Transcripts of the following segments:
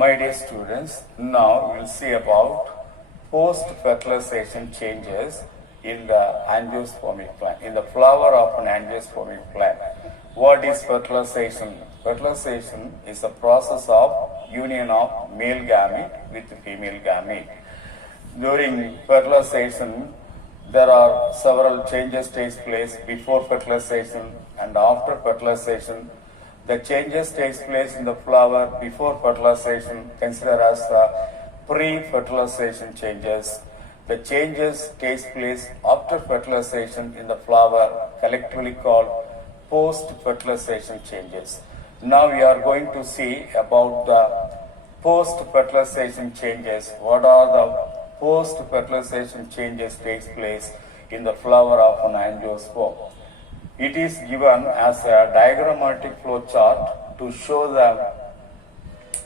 My dear students, now we'll see about post-fertilization changes in the angiospermic plant, in the flower of an angiospermic plant. What is fertilization? Fertilization is the process of union of male gamete with female gamete. During fertilization, there are several changes takes place before fertilization and after fertilization. The changes takes place in the flower before fertilization, considered as the pre-fertilization changes. The changes takes place after fertilization in the flower, collectively called post-fertilization changes. Now we are going to see about the post-fertilization changes. What are the post-fertilization changes takes place in the flower of an angiosperm? It is given as a diagrammatic flow chart to show the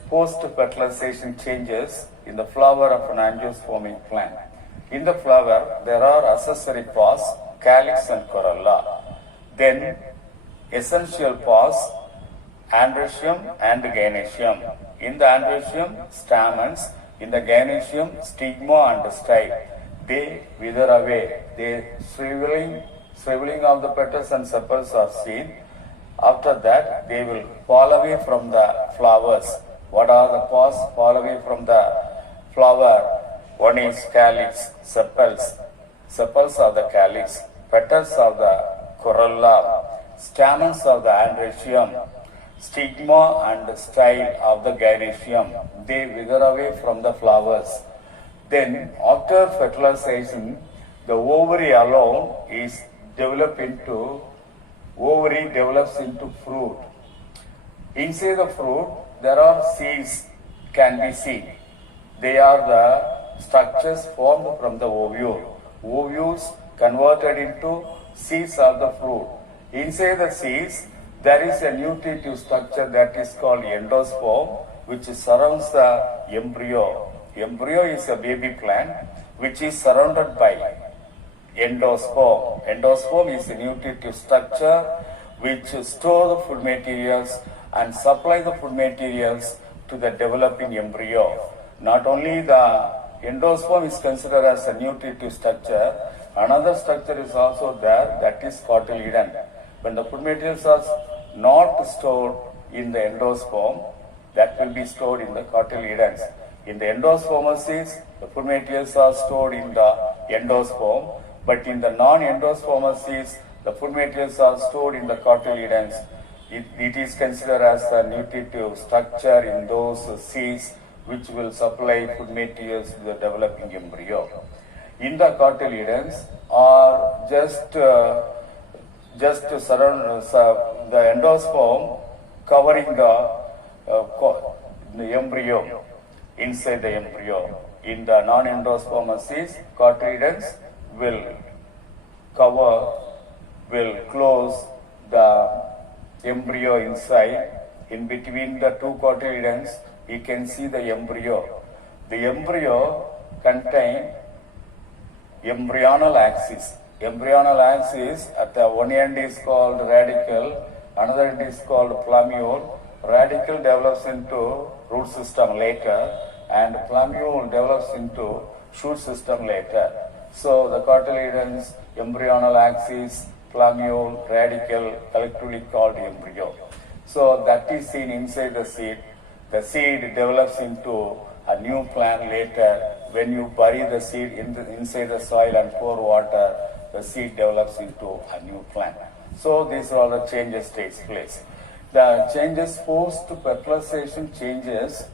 post-fertilization changes in the flower of an angiospermic plant. In the flower, there are accessory parts, calyx and corolla. Then, essential parts, androecium and gynoecium. In the androecium, stamens. In the gynoecium, stigma and style. They wither away. They shriveling of the petals and sepals are seen. After that, they will fall away from the flowers. What are the parts fall away from the flower? One is calyx, sepals. Sepals of the calyx. Petals of the corolla. Stamens of the androecium. Stigma and style of the gynoecium. They wither away from the flowers. Then, after fertilization, the ovary alone is develops into fruit. Inside the fruit, there are seeds can be seen. They are the structures formed from the ovule. Ovules converted into seeds of the fruit. Inside the seeds, there is a nutritive structure that is called endosperm, which surrounds the embryo. Embryo is a baby plant which is surrounded by endosperm. Endosperm is a nutritive structure which stores the food materials and supply the food materials to the developing embryo. Not only the endosperm is considered as a nutritive structure, another structure is also there, that is cotyledon. When the food materials are not stored in the endosperm, that will be stored in the cotyledons. In the endospermaces, the food materials are stored in the endosperm, but in the non-endospermaces, the food materials are stored in the cotyledons. It is considered as a nutritive structure in those seeds which will supply food materials to the developing embryo. In the cotyledons are just surround the endosperm covering the embryo, inside the embryo. In the non-endospermaces, cotyledons will close the embryo inside. In between the two cotyledons, you can see the embryo. The embryo contains embryonal axis. Embryonal axis at the one end is called radicle, another end is called plumule. Radicle develops into root system later, and plumule develops into shoot system later. So the cotyledons, embryonal axis, plumule, radicle, collectively called embryo. So that is seen inside the seed. The seed develops into a new plant later. When you bury the seed inside the soil and pour water, the seed develops into a new plant. So these are all the changes takes place. The changes post-fertilization changes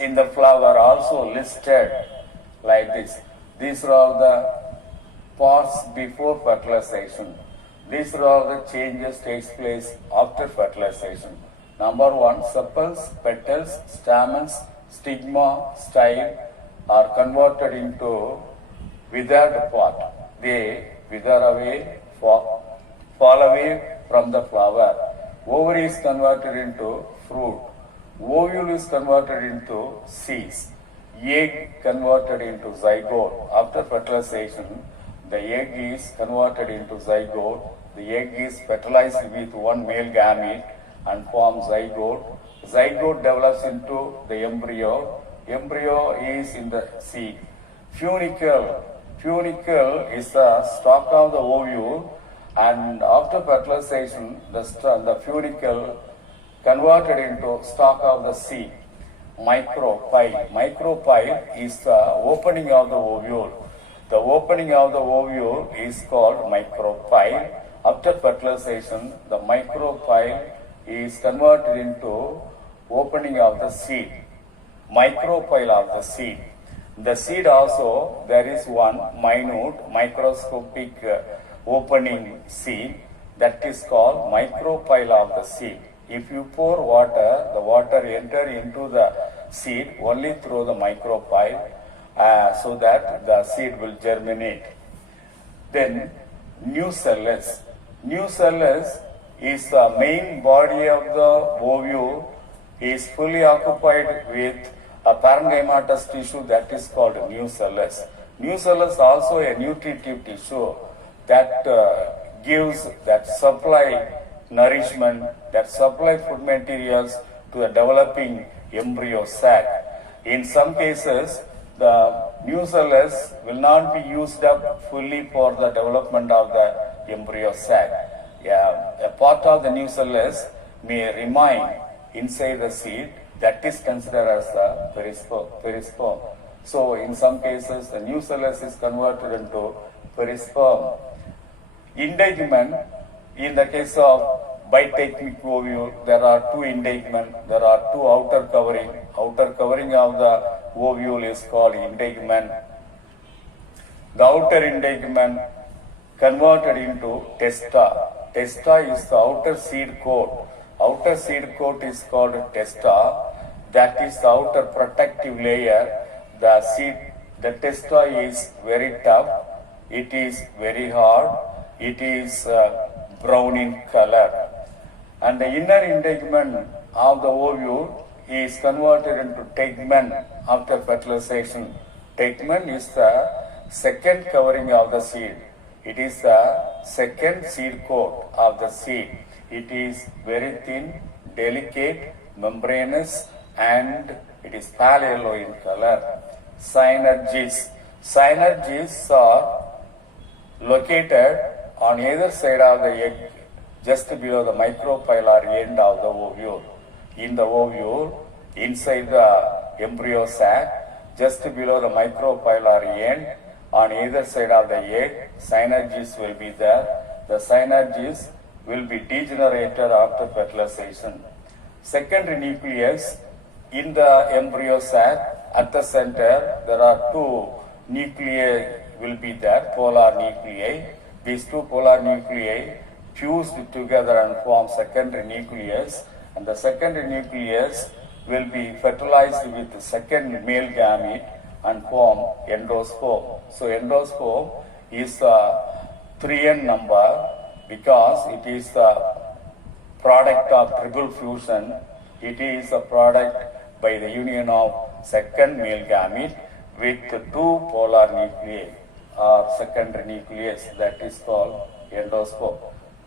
in the flower also listed like this. These are all the parts before fertilization. These are all the changes takes place after fertilization. Number one, sepals, petals, stamens, stigma, style are converted into withered part. They wither away, fall away from the flower. Ovary is converted into fruit. Ovule is converted into seeds. Egg converted into zygote. After fertilization, the egg is converted into zygote. The egg is fertilized with one male gamete and form zygote. Zygote develops into the embryo. Embryo is in the seed. Funicle. Funicle is the stalk of the ovule, and after fertilization, the funicle converted into stalk of the seed. Micropyle. Micropyle is the opening of the ovule. The opening of the ovule is called micropyle. After fertilization, the micropyle is converted into opening of the seed. Micropyle of the seed. The seed also, there is one minute microscopic opening seed that is called micropyle of the seed. If you pour water, the water enter into the seed only through the micropyle, so that the seed will germinate. Then nucellus. Nucellus is the main body of the ovule, is fully occupied with a parenchymatous tissue that is called nucellus. Nucellus also a nutritive tissue that gives, that supply nourishment, that supply food materials to the developing embryo sac. In some cases, the nucellus will not be used up fully for the development of the embryo sac. A part of the nucellus may remain inside the seed, that is considered as the perisperm. So in some cases, the nucellus is converted into perisperm. Integument, in the case of bitechnic ovule, there are two integument, there are two outer covering. Outer covering of the ovule is called integument. The outer integument converted into testa. Testa is the outer seed coat. Outer seed coat is called testa. That is the outer protective layer. The seed, the testa is very tough. It is very hard. It is brown in color. And the inner integument of the ovule is converted into tegument after fertilization. Tegument is the second covering of the seed. It is the second seed coat of the seed. It is very thin, delicate, membranous, and it is pale yellow in color. Synergies. Synergies are located on either side of the egg, just below the micropylar end of the ovule. In the ovule, inside the embryo sac, just below the micropylar end, on either side of the egg, synergies will be there. The synergies will be degenerated after fertilization. Secondary nucleus, in the embryo sac, at the center, there are two nuclei will be there, polar nuclei. These two polar nuclei fused together and form secondary nucleus, and the secondary nucleus will be fertilized with the second male gamete and form endosperm. So endosperm is a 3n number because it is the product of triple fusion. It is a product by the union of second male gamete with two polar nuclei or secondary nucleus, that is called endosperm.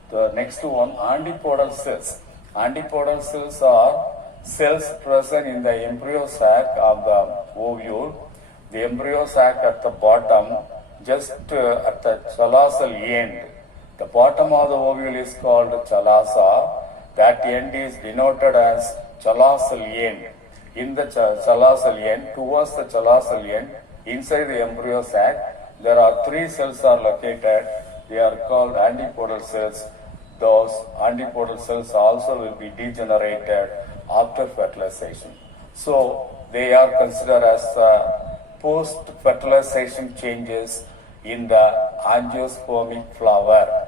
The next one, antipodal cells. Antipodal cells are cells present in the embryo sac of the ovule. The embryo sac at the bottom, just at the chalosal end. The bottom of the ovule is called chalasa. That end is denoted as chalosal end. In the chalosal end, towards the chalosal end, inside the embryo sac, there are three cells are located. They are called antipodal cells. Those antipodal cells also will be degenerated after fertilization. So they are considered as post-fertilization changes in the angiospermic flower.